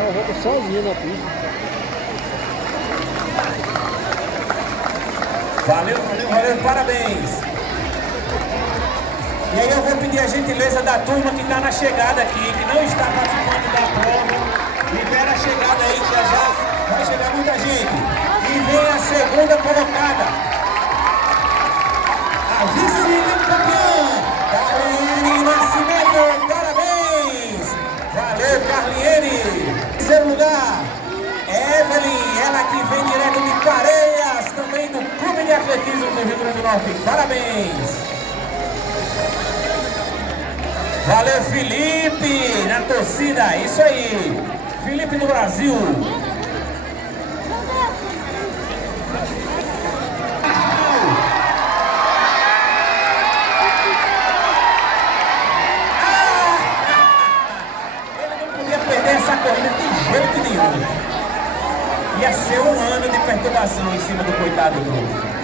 ela volta sozinha na pista. Valeu, parabéns. E aí eu vou pedir a gentileza da turma que está na chegada aqui, que não está participando da prova, libera a chegada aí, que já vai chegar muita gente. E vem a segunda colocada, a vice-campeã, Carliene Nascimento, parabéns! Valeu, Carliene! Terceiro lugar, Evelyn, ela que vem direto de Pareias, também do Clube de Atletismo do Rio Grande do Norte, parabéns! Valeu, Felipe, na torcida, isso aí, Felipe do Brasil. Ele não podia perder essa corrida de jeito nenhum. Ia ser um ano de perturbação em cima do coitado do...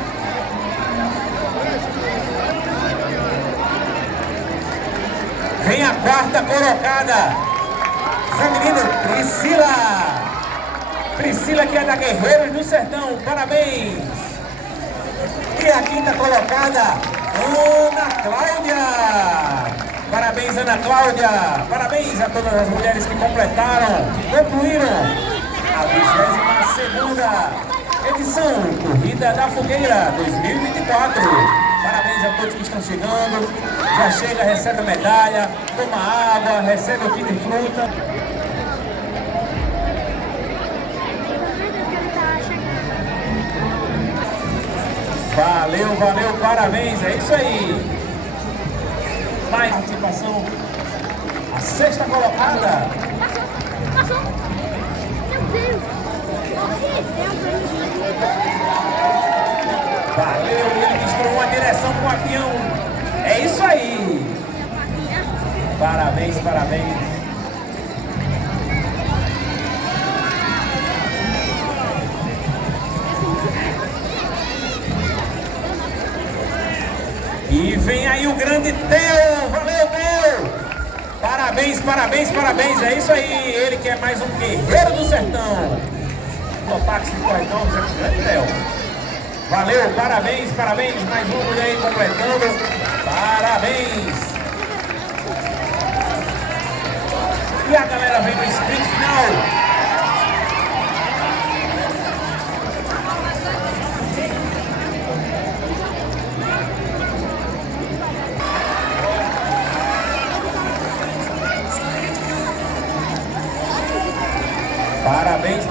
Vem a quarta colocada, feminina, Priscila que é da Guerreiros do Sertão, parabéns! E a quinta colocada, Ana Cláudia, parabéns Ana Cláudia, parabéns a todas as mulheres que completaram, que concluíram a 22ª edição Corrida da Fogueira 2024. Parabéns a todos que estão chegando. Já chega, recebe a medalha, toma água, recebe o kit de fruta. Valeu, parabéns, é isso aí. Mais participação, a sexta colocada. Passou. Meu Deus. Valeu, ele misturou uma direção com o avião. É isso aí. Parabéns. E vem aí o grande Theo. Valeu, Theo. Parabéns. É isso aí. Ele que é mais um guerreiro do sertão. Topax de Corretão, grande Theo. Valeu, parabéns, mais um mulher aí completando, parabéns! E a galera vem no sprint final.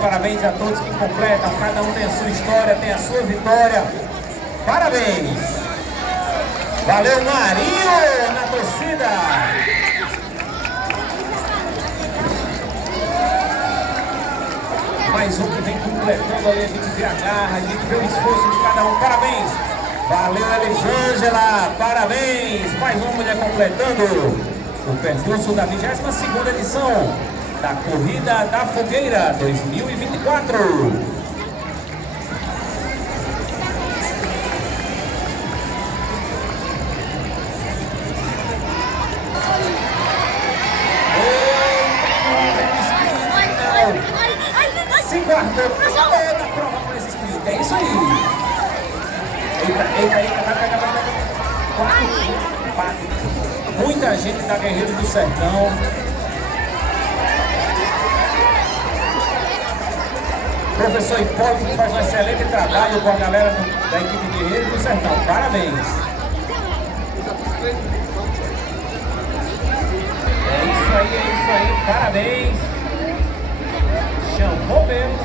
Parabéns a todos que completam, cada um tem a sua história, tem a sua vitória. Parabéns! Valeu, Marinho, na torcida! Mais um que vem completando ali, a gente vê a garra, a gente vê o esforço de cada um. Parabéns! Valeu, Elisângela! Parabéns! Mais uma mulher completando o percurso da 22ª edição da Corrida da Fogueira 2024. Se guardou toda a prova com esse sprint. É isso aí. Eita, vai. Muita gente da Guerreiro do Sertão. Professor Hipólito que faz um excelente trabalho com a galera da equipe Guerreiro do Sertão. Parabéns. É isso aí. Parabéns. Chamou mesmo.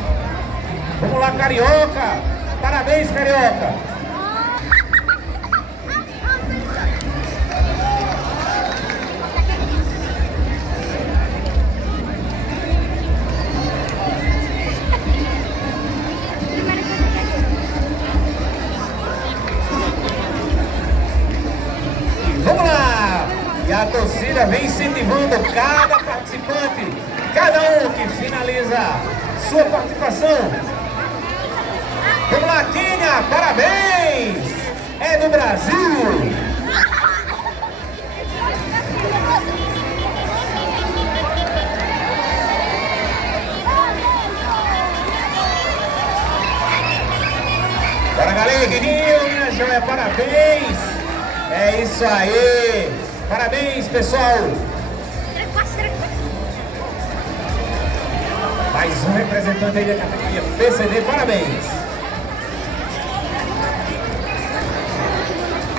Vamos lá, Carioca. Parabéns, Carioca. E a torcida vem incentivando cada participante, cada um que finaliza sua participação. Vamos lá, Quênia, parabéns! É do Brasil! Bora, galera, Guinho, minha joia, parabéns. É isso aí. Parabéns, pessoal. Mais um representante aí da categoria PCD, parabéns.